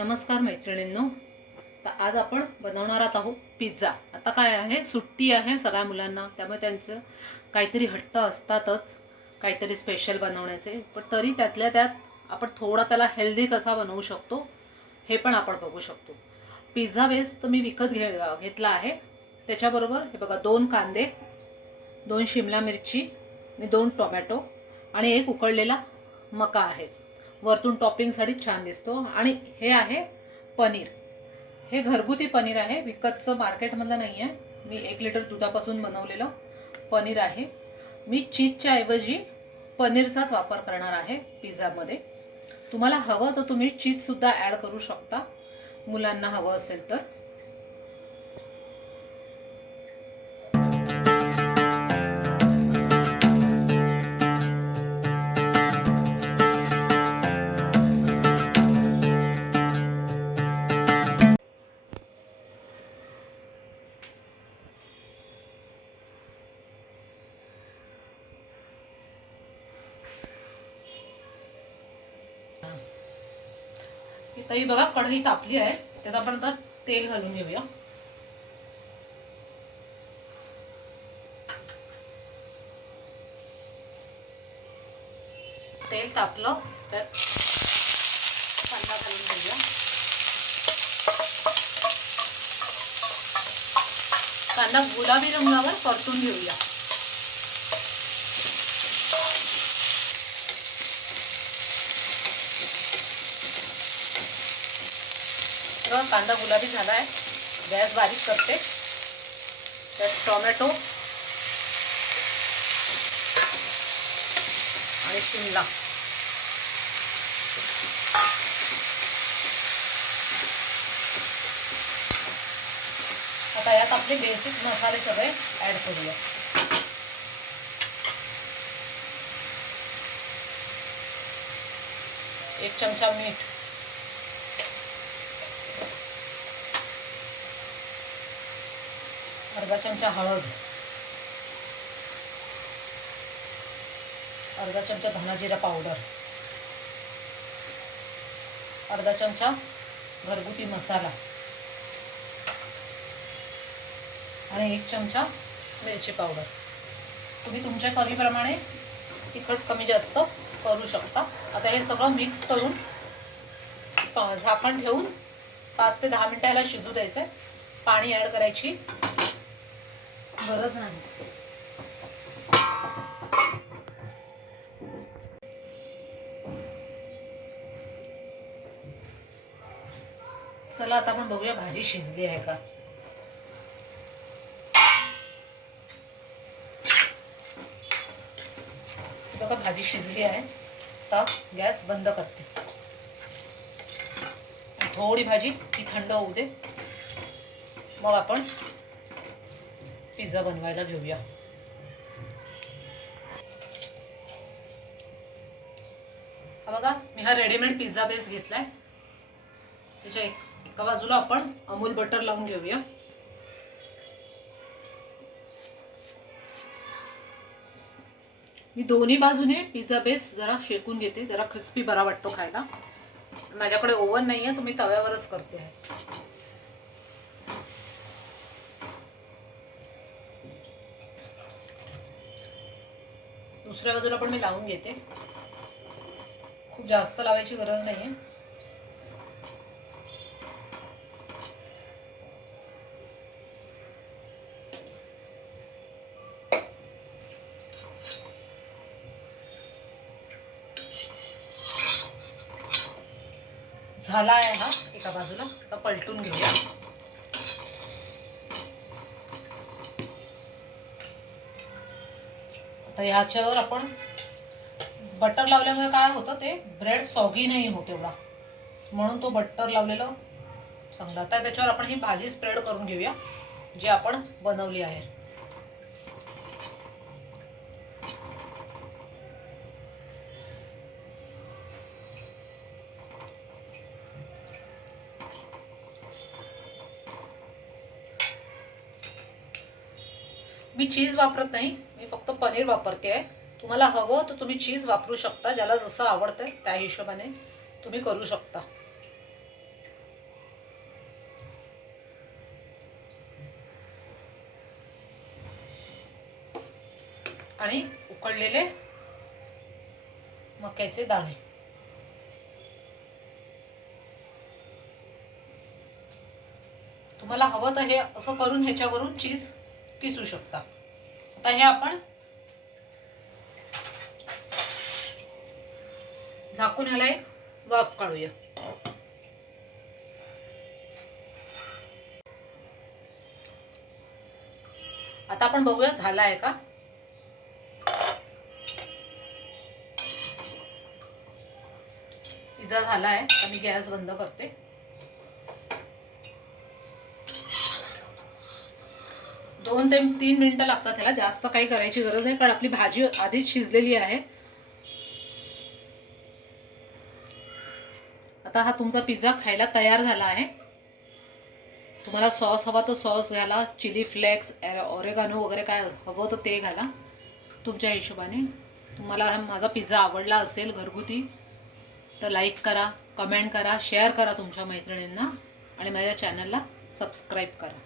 नमस्कार मैत्रिणींनो. तर आज आपण बनवणार आहोत पिझ्झा. आता काय आहे, सुट्टी आहे सगळ्या मुलांना, त्यामुळे त्यांचं काहीतरी हट्ट असतातच काहीतरी स्पेशल बनवण्याचे. पण तरी त्यातल्या त्यात आपण थोडा त्याला हेल्दी कसा बनवू शकतो हे पण आपण बघू शकतो. पिझ्झा बेस तर मी विकत घेतला आहे. त्याच्याबरोबर हे बघा, 2 कांदे, 2 शिमला मिरची, 2 टोमॅटो आणि एक उकळलेला मका आहे. वरतून टॉपिंगसाठी छान दिसतो. आणि हे आहे पनीर. हे घरगुती पनीर आहे, विकतचं मार्केटमधलं नाही आहे. मी 1 लिटर दुधापासून बनवलेलं पनीर आहे. मी चीजच्या ऐवजी पनीरचाच वापर करणार आहे पिझ्झामध्ये. तुम्हाला हवं तर तुम्ही चीजसुद्धा ॲड करू शकता, मुलांना हवं असेल तर. तरी बघा, कढई तापली आहे. त्यात आपण आता तेल घालून घेऊया. तेल तापलं तर कांदा घालून घेऊया. कांदा गुलाबी रंगावर परतून घेऊया. कांदा गुलाबी झाला आहे. गॅस बारीक करते. त्यात टोमॅटो आणि शिमला, आता यात आपले बेसिक मसाले सगळे ऍड करूया. एक चमचा मीठ, अर्धा चमचा हळद, अर्धा चमचा धना जिरा पावडर, अर्धा चमचा घरगुती मसाला आणि 1 चमचा मिरची पावडर. तुम्ही तुमच्या चवीप्रमाणे तिखट कमी जास्त करू शकता. आता हे सगळं मिक्स करून झाकण ठेवून 5 ते 10 मिनिटं याला शिजू द्यायचं. पाणी ॲड करायची गरज नाही. चला आता आपण बघूया भाजी शिजली आहे का. बघा, भाजी शिजली आहे. आता गॅस बंद करते. थोडी भाजी ती थंड होऊ दे, मग आपण पिझ्झा बनवायला घेऊया. हा बघा, मी हा रेडीमेड पिझ्झा बेस घेतलाय. त्याच्या एका बाजूला आपण अमूल बटर लावून घेऊया. मी दोन्ही बाजूने पिझ्झा बेस जरा शेकून घेते, जरा क्रिस्पी बरा वाटतो खायला. माझ्याकडे ओव्हन नाही आहे, तुम्ही तव्यावरच करते आहे. दुसऱ्या बाजूला पण मी लावून घेते. खूप जास्त लावायची गरज नाही आहे. झाला आहे हा एका बाजूला. आता पलटून घेऊया. आता ह्याच्यावर आपण बटर लावल्यामुळे काय होतं, ते ब्रेड सॉगी नाही होत एवढा, म्हणून तो बटर लावलेलं चांगला. आता त्याच्यावर आपण ही भाजी स्प्रेड करून घेऊया जी आपण बनवली आहे. मी चीज वापरत नाही, मी फक्त पनीर वापरते आहे. तुम्हाला हवं तर तुम्ही चीज वापरू शकता, ज्याला जसं आवडतं त्या हिशोबाने तुम्ही करू शकता. आणि उकडलेले मक्याचे दाणे. तुम्हाला हवं तर हे असं करून ह्याच्यावरून चीज किसू शकता. आता हे आपण झाकून ह्याला एक वाफ काढूया. आता आपण बघूया झाला आहे का. पिझ्झा झाला आहे. आता मी गॅस बंद करते. दोन ते 3 मिनिटं लागतात ह्याला, जास्त काही करायची गरज नाही कारण आपली भाजी आधीच शिजलेली आहे. आता हा तुमचा पिझ्झा खायला तयार झाला आहे. तुम्हाला सॉस हवा तर सॉस घाला, चिली फ्लेक्स, ऑरेगानो वगैरे काय हवं तर ते घाला तुमच्या हिशोबाने. तुम्हाला हा माझा पिझ्झा आवडला असेल घरगुती तर लाईक करा, कमेंट करा, शेअर करा तुमच्या मैत्रिणींना आणि माझ्या चॅनलला सबस्क्राईब करा.